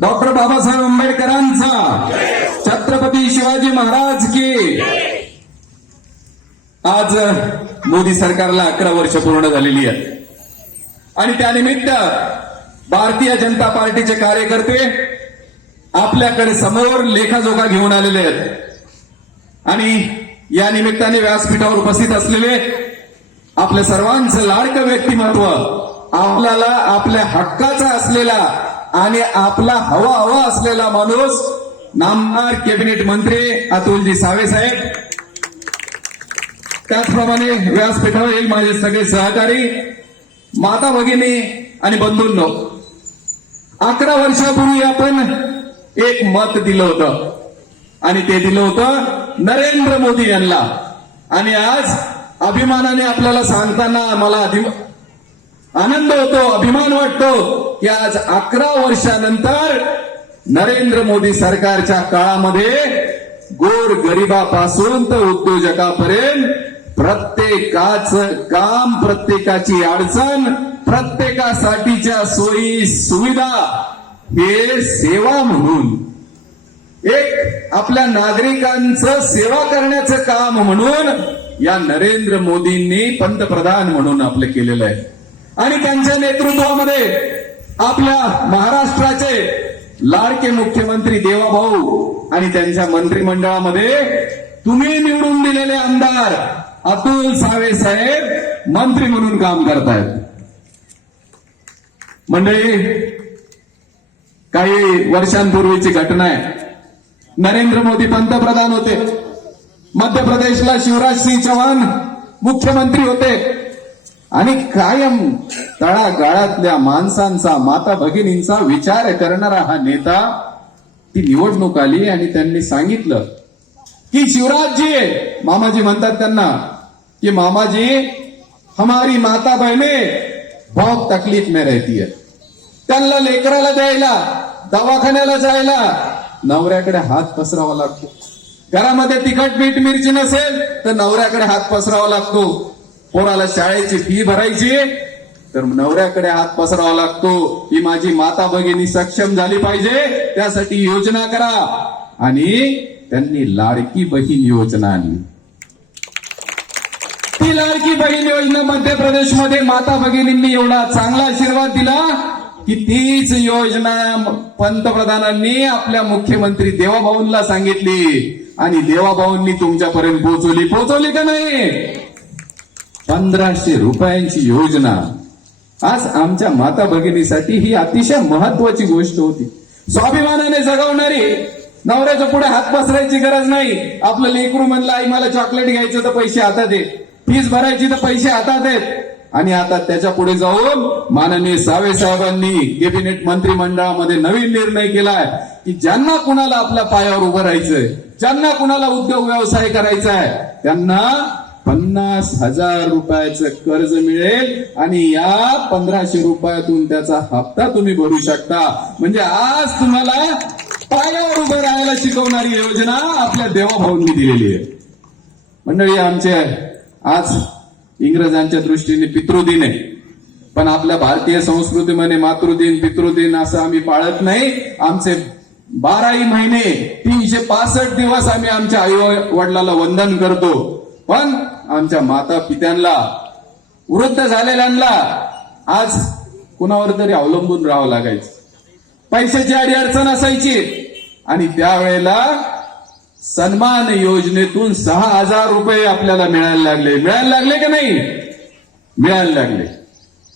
Doctor Babasaheb आंबेडकरांचा. छत्रपती शिवाजी महाराज की. आज मोदी सरकारला अकरा वर्ष पूर्ण झालेली आहेत. आणि त्यानिमित्त भारतीय जनता पार्टीचे कार्यकर्ते आपल्याकडे समोर लेखाजोखा घेऊन आलेले आहेत. आणि या निमित्ताने व्यासपीठावर उपस्थित असलेले आपल्या सर्वांचं लाडकं व्यक्तिमत्व आपल्याला आपल्या हक्काचा असलेला आणि आपला हवा हवा असलेला माणूस नामदार कॅबिनेट मंत्री अतुलजी सावे साहेब. त्याचप्रमाणे व्यासपीठावरील माझे सगळे सहकारी माता भगिनी आणि बंधूंनो. अकरा वर्षापूर्वी आपण एक मत दिलं होतं. आणि ते दिलं होतं नरेंद्र मोदी यांना. आणि आज अभिमानाने आपल्याला सांगताना मला आनंद होतो अभिमान वाटतो. की आज अकरा वर्षानंतर नरेंद्र मोदी सरकारच्या काळामध्ये गोर गरिबापासून तर उद्योजकापर्यंत प्रत्येकाच काम प्रत्येकाची अडचण प्रत्येकासाठीच्या सोयी सुविधा हे सेवा म्हणून एक आपल्या नागरिकांचं सेवा करण्याचं काम म्हणून या नरेंद्र मोदींनी पंतप्रधान म्हणून आपलं केलेलं आहे. आणि त्यांच्या नेतृत्वामध्ये आपल्या महाराष्ट्राचे लाडके मुख्यमंत्री देवाभाऊ आणि त्यांच्या मंत्रिमंडळामध्ये तुम्ही निवडून दिलेले आमदार अतुल सावे साहेब मंत्री म्हणून काम करतायत. मंडळी काही वर्षांपूर्वीची घटना आहे. नरेंद्र मोदी पंतप्रधान होते. मध्य प्रदेशला शिवराज सिंह चौहान मुख्यमंत्री होते. आणि कायम तळागाळातल्या माणसांचा माता भगिनींचा विचार करणारा हा नेता ती निवडणूक आली आणि त्यांनी सांगितलं की शिवराजजी मामाजी म्हणतात त्यांना की मामाजी हमारी माता बहिणे बहुत तकलीफ में रहती है. त्यांना लेकराला द्यायला दवाखान्याला जायला नवऱ्याकडे हात पसरावा लागतो. घरामध्ये तिखट मीठ मिरची नसेल तर नवऱ्याकडे हात पसरावा लागतो. पोराला शाळेची फी भरायची? तर नवऱ्याकडे हात पसरावा लागतो. ही माझी माता भगिनी सक्षम झाली पाहिजे. त्यासाठी योजना करा. आणि त्यांनी लाडकी बहीण योजना आणली. ती लाडकी बहीण योजना मध्य प्रदेशमध्ये माता भगिनींनी एवढा चांगला आशीर्वाद दिला की तीच योजना पंतप्रधानांनी आपल्या मुख्यमंत्री देवाभाऊंना सांगितली. आणि देवाभाऊंनी तुमच्यापर्यंत पोहोचवली. पोहोचवली का नाही? पंधराशे रुपयांची योजना. आज आमच्या माता भगिनीसाठी ही अतिशय महत्वाची गोष्ट होती. स्वाभिमानाने जगवणारी नवऱ्याच्या पुढे हात पसरायची गरज नाही. आपलं लेकरू म्हणलं आई मला चॉकलेट घ्यायचं तर पैसे हातात येत फीस भरायची तर पैसे हातात आहेत आणि आता त्याच्या पुढे जाऊन माननीय सावे साहेबांनी कॅबिनेट मंत्रिमंडळामध्ये नवीन निर्णय केलाय की ज्यांना कुणाला आपल्या पायावर उभं राहायचंय ज्यांना कुणाला उद्योग व्यवसाय करायचा आहे त्यांना पन्नास हजार रुपयाचं कर्ज मिळेल आणि या पंधराशे रुपयातून त्याचा हप्ता तुम्ही भरू शकता. म्हणजे आज तुम्हाला पायावर उभं राहायला शिकवणारी योजना आपल्या देवाभाऊंनी दिलेली आहे. मंडळी आमचे आज इंग्रजांच्या दृष्टीने पितृदिन आहे. पण आपल्या भारतीय संस्कृतीमध्ये मातृदिन पितृदिन असं आम्ही पाळत नाही. आमचे बाराही महिने तीनशे पासष्ट दिवस आम्ही आमच्या आई वडिलाला वंदन करतो. पण आमच्या माता पित्यांना वृद्ध झालेल्यांना आज कुणावर तरी अवलंबून राहावं लागायचं. पैशाची आडी अडचण असायची आणि त्यावेळेला सन्मान योजनेतून सहा हजार रुपये आपल्याला मिळायला लागले. मिळायला लागले का नाही? मिळायला लागले.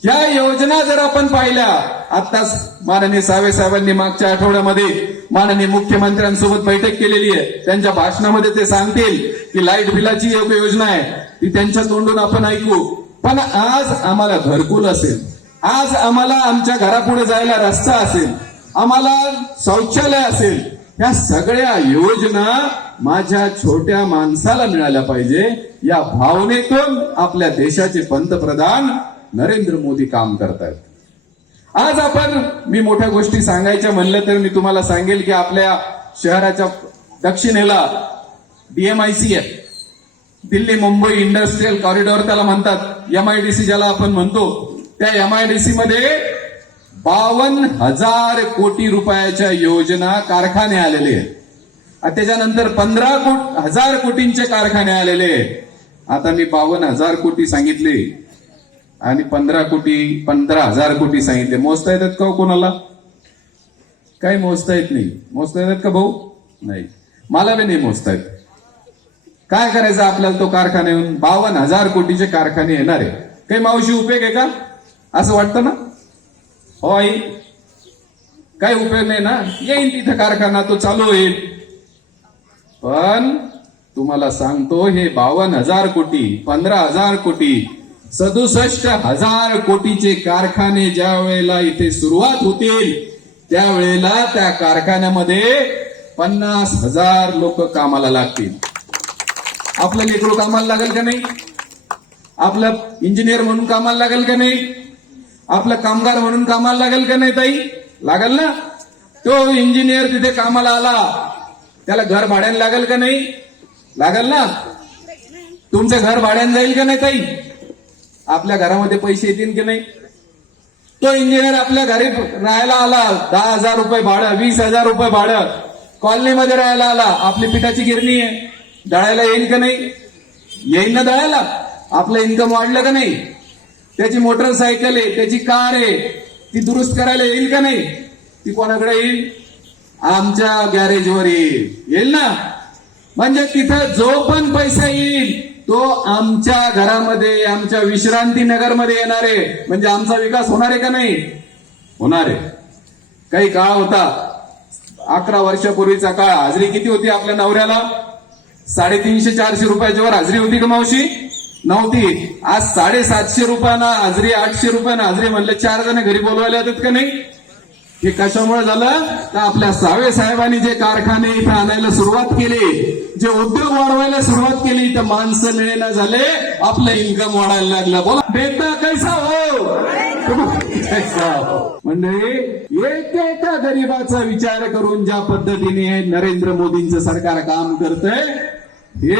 या योजना जर आपण पाहिल्या आत्ताच माननीय सावे साहेबांनी मागच्या आठवड्यामध्ये माननीय मुख्यमंत्र्यांसोबत बैठक केलेली आहे. त्यांच्या भाषणामध्ये ते सांगतील की लाइट बिलाची एक योजना आहे. ती त्यांच्या तोंडून आपण ऐकू. पण आज आम्हाला घरकुल असेल. आज आम्हाला आमच्या घरापुढे जायला रस्ता असेल. आम्हाला शौचालय असेल. ह्या सगळ्या योजना माझ्या छोट्या माणसाला मिळाल्या पाहिजे. या भावनेतून आपल्या देशाचे पंतप्रधान नरेंद्र मोदी काम करतायत. आज आपण मी मोठ्या गोष्टी सांगायच्या म्हणलं तर मी तुम्हाला सांगेल की आपल्या शहराच्या दक्षिणेला डीएमआयसी आहे. दिल्ली मुंबई इंडस्ट्रीयल कॉरिडॉर त्याला म्हणतात. एमआयडीसी ज्याला आपण म्हणतो त्या एमआयडीसी मध्ये बावन्न हजार कोटी रुपयाच्या योजना कारखाने आलेले आहेत. त्याच्यानंतर पंधरा हजार कोटींचे कारखाने आलेले आहेत. आता मी बावन्न हजार कोटी सांगितले. आणि पंधरा कोटी पंधरा हजार कोटी सांगितले. मोजता येतात का हो कोणाला? काही मोजता येत नाही. मोजता येतात का भाऊ? नाही. मला बी नाही मोजता येत. काय करायचं आपल्याला तो कारखाना येऊन बावन्न हजार कोटीचे कारखाने येणार आहे. काही मावशी उपयोग आहे का? असं वाटतं ना? हो आई. काही उपयोग नाही ना? येईन तिथं कारखाना तो चालू होईल. पण तुम्हाला सांगतो हे बावन्न हजार कोटी पंधरा हजार कोटी सदुसष्ट हजार कोटीचे कारखाने ज्या वेळेला इथे सुरुवात होतील त्यावेळेला त्या कारखान्यामध्ये पन्नास हजार लोक कामाला लागतील. आपलं लेकरू कामाला लागेल का नाही? आपलं इंजिनियर म्हणून कामाला लागेल का नाही? आपलं कामगार म्हणून कामाला लागेल का नाही ताई? लागेल ना? तो इंजिनियर तिथे कामाला आला त्याला घर भाड्याने लागेल का नाही? लागेल ना? तुमचं घर भाड्याने जाईल का नाही ताई? आपल्या घरामध्ये पैसे येतील की नाही? तो इंजिनियर आपल्या घरी राहायला आला दहा हजार रुपये भाडं वीस हजार रुपये भाडं. कॉलनीमध्ये राहायला आला आपली पिठाची गिरणी आहे. दळायला येईल का नाही? येईल ना दळायला. आपलं इन्कम वाढलं का नाही? त्याची मोटरसायकल आहे त्याची कार आहे. ती दुरुस्त करायला येईल का नाही? ती कोणाकडे येईल? आमच्या गॅरेजवर येईल. येईल ना? म्हणजे तिथं जो पण पैसा येईल तो आमच्या घरामध्ये आमच्या विश्रांती नगरमध्ये येणार आहे. म्हणजे आमचा विकास होणार आहे का नाही? होणार आहे. काही काळ होता. अकरा वर्षापूर्वीचा काळ. हाजरी किती होती आपल्या नवऱ्याला? साडेतीनशे चारशे रुपयाच्या वर हाजरी होती का मावशी? नव्हती. आज साडेसातशे रुपयाना हाजरी आठशे रुपयाना हाजरी म्हणले चार जण घरी बोलवायला येतात का नाही? हे कशामुळे झालं? तर आपल्या सावे साहेबांनी जे कारखाने इथे आणायला सुरुवात केली जे उद्योग वाढवायला सुरुवात केली तर माणसं मिळेना झाले आपलं इन्कम वाढायला लागलं. बोला. बेटा कैसा हो? म्हणजे एका एका गरीबाचा विचार करून ज्या पद्धतीने नरेंद्र मोदींचं सरकार काम करतंय हे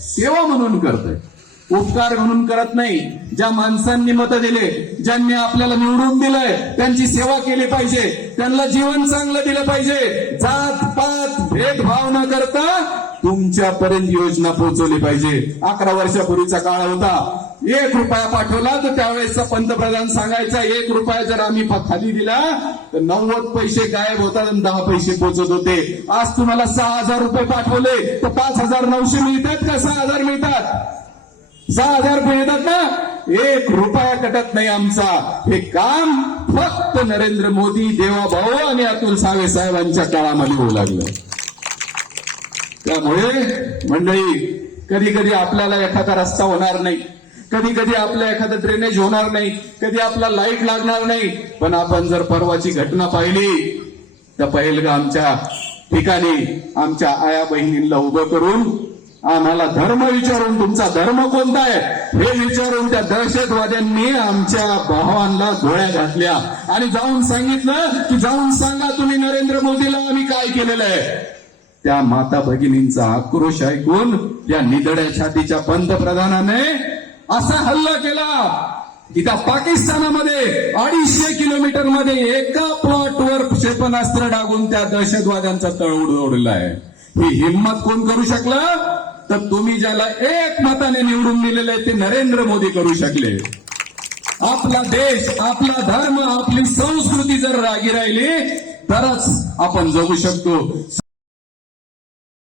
सेवा म्हणून करतंय. उपकार म्हणून करत नाही. ज्या माणसांनी मत दिले ज्यांनी आपल्याला निवडून दिलंय त्यांची सेवा केली पाहिजे. त्यांना जीवन चांगलं दिलं पाहिजे. जात पात भेदभाव न करता तुमच्यापर्यंत योजना पोहोचवली पाहिजे. अकरा वर्षापूर्वीचा काळ होता. एक रुपया पाठवला तर त्यावेळेसचा पंतप्रधान सांगायचा एक रुपया जर आम्ही खाली दिला तर नव्वद पैसे गायब होतात आणि दहा पैसे पोहोचत होते. आज तुम्हाला सहा हजार रुपये पाठवले तर पाच हजार नऊशे मिळतात का? सहा हजार मिळतात. सहा हजार रुपये येतात ना? एक रुपया कटत नाही आमचा. हे काम फक्त नरेंद्र मोदी देवाभाऊ आणि अतुल सावे साहेबांच्या काळामध्ये होऊ लागलं. त्यामुळे मंडळी कधी कधी आपल्याला एखादा रस्ता होणार नाही. कधी कधी आपलं एखादं ड्रेनेज होणार नाही. कधी आपला लाइट लागणार नाही. पण आपण जर परवाची घटना पाहिली तर पहिलगामच्या ठिकाणी आमच्या आया बहिणींना उभं करून आम्हाला धर्म विचारून तुमचा धर्म कोणता आहे? हे विचारून त्या दहशतवाद्यांनी आमच्या भावांना धोळ्या घातल्या. आणि जाऊन सांगितलं की जाऊन सांगा तुम्ही नरेंद्र मोदीला आम्ही काय केलेलं आहे? त्या माता भगिनींचा आक्रोश ऐकून या निदड्या छातीच्या पंतप्रधानाने असा हल्ला केला की त्या पाकिस्तानामध्ये अडीचशे किलोमीटरमध्ये एका प्लॉटवर क्षेपणास्त्र डागून त्या दहशतवाद्यांचा तळ उडवलेला आहे. ही हिंमत कोण करू शकलं? तर तुम्ही ज्याला एक मताने निवडून दिलेलं आहे ते नरेंद्र मोदी करू शकले. आपला देश आपला धर्म आपली संस्कृती जर रागी राहिली तरच आपण जगू शकतो.